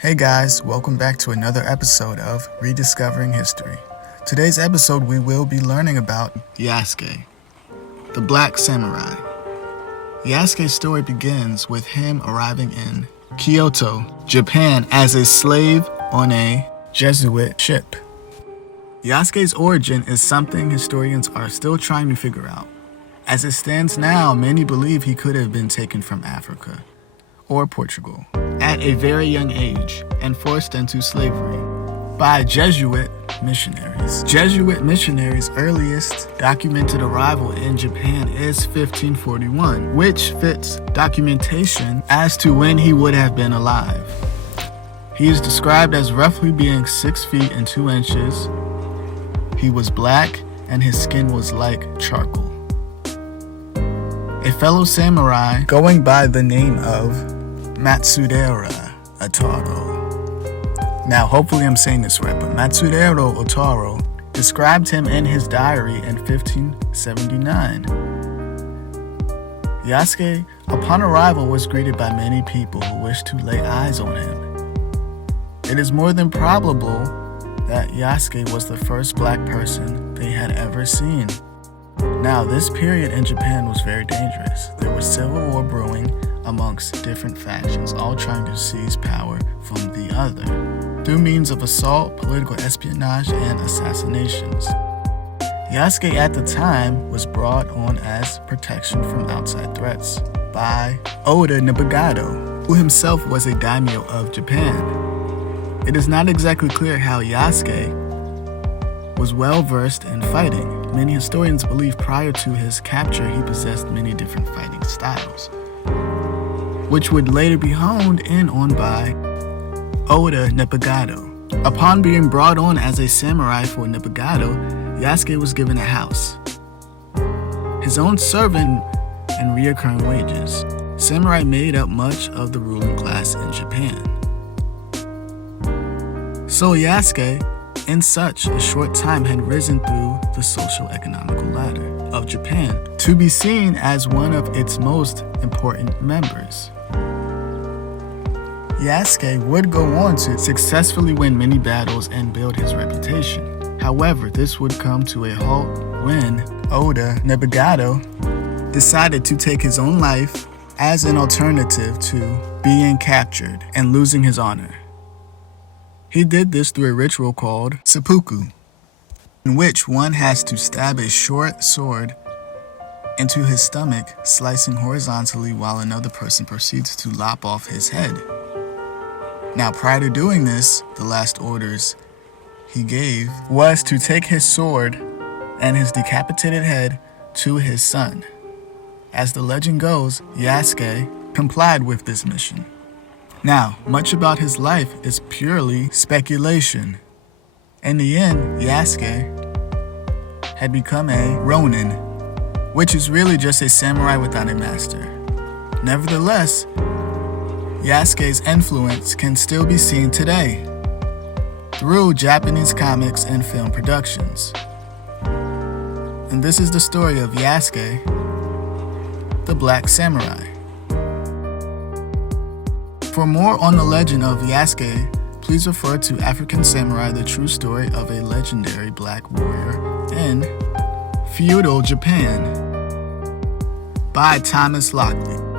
Hey guys, welcome back to another episode of Rediscovering History. Today's episode we will be learning about Yasuke, the Black Samurai. Yasuke's story begins with him arriving in Kyoto, Japan as a slave on a Jesuit ship. Yasuke's origin is something historians are still trying to figure out. As it stands now, many believe he could have been taken from Africa or Portugal at a very young age and forced into slavery by Jesuit missionaries. Jesuit missionaries' earliest documented arrival in Japan is 1541, which fits documentation as to when he would have been alive. He is described as roughly being 6 feet and 2 inches. He was black and his skin was like charcoal. A fellow samurai going by the name of Matsudaira Otaro. Now, hopefully I'm saying this right, but Matsudaira Otaro described him in his diary in 1579. Yasuke, upon arrival, was greeted by many people who wished to lay eyes on him. It is more than probable that Yasuke was the first black person they had ever seen. Now, this period in Japan was very dangerous. There was civil war brewing amongst different factions, all trying to seize power from the other, through means of assault, political espionage, and assassinations. Yasuke at the time was brought on as protection from outside threats by Oda Nobunaga, who himself was a daimyo of Japan. It is not exactly clear how Yasuke was well versed in fighting. Many historians believe prior to his capture he possessed many different fighting styles, which would later be honed in on by Oda Nobunaga. Upon being brought on as a samurai for Nobunaga, Yasuke was given a house, his own servant, and reoccurring wages. Samurai made up much of the ruling class in Japan. So Yasuke, in such a short time, had risen through the socio-economical ladder of Japan to be seen as one of its most important members. Yasuke would go on to successfully win many battles and build his reputation. However, this would come to a halt when Oda Nobunaga decided to take his own life as an alternative to being captured and losing his honor. He did this through a ritual called seppuku, in which one has to stab a short sword into his stomach, slicing horizontally while another person proceeds to lop off his head. Now, prior to doing this, the last orders he gave was to take his sword and his decapitated head to his son. As the legend goes, Yasuke complied with this mission. Now, much about his life is purely speculation. In the end, Yasuke had become a ronin, which is really just a samurai without a master. Nevertheless, Yasuke's influence can still be seen today through Japanese comics and film productions. And this is the story of Yasuke, the Black Samurai. For more on the legend of Yasuke, please refer to African Samurai, the true story of a legendary black warrior in feudal Japan by Thomas Lockley.